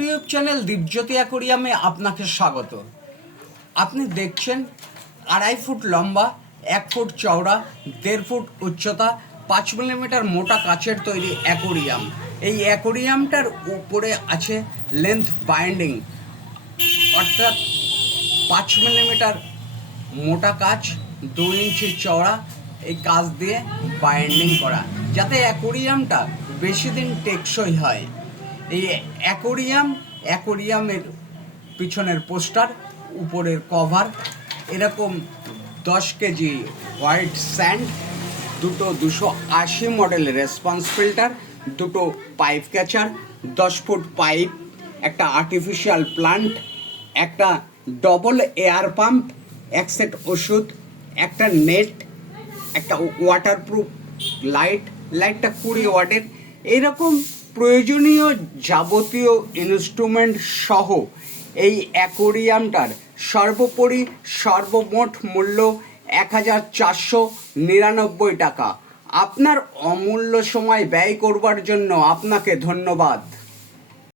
YouTube channel Dipjyoti অ্যাকোরিয়ামে আপনাকে স্বাগত। আপনি দেখছেন 2.5 ফুট লম্বা, 1 ফুট চওড়া, 1.5 ফুট উচ্চতা, 5 মিলিমিটার মোটা কাচের তৈরি অ্যাকোরিয়াম। এই অ্যাকোরিয়ামটার উপরে আছে লেন্থ বাইন্ডিং, অর্থাৎ 5 মিলিমিটার মোটা কাচ, 2 ইঞ্চি চওড়া। এই কাচ দিয়ে বাইন্ডিং করা, যাতে অ্যাকোরিয়ামটা বেশি দিন টেকসই হয়। এই অ্যাকোরিয়ামের পিছনের পোস্টার, উপরের কভার, এরকম 10 কেজি হোয়াইট স্যান্ড, দুটো 280 মডেলের রেসপন্স ফিল্টার, দুটো পাইপ ক্যাচার, 10 ফুট পাইপ, একটা আর্টিফিশিয়াল প্লান্ট, একটা ডবল এয়ার পাম্প, এক সেট ওষুধ, একটা নেট, একটা ওয়াটারপ্রুফ লাইটটা 20 ওয়াটের, এরকম প্রয়োজনীয় যাবতীয় ইনস্ট্রুমেন্ট সহ এই অ্যাকোরিয়ামটার সর্বমোট মূল্য 1499 টাকা। আপনার অমূল্য সময় ব্যয় করবার জন্য আপনাকে ধন্যবাদ।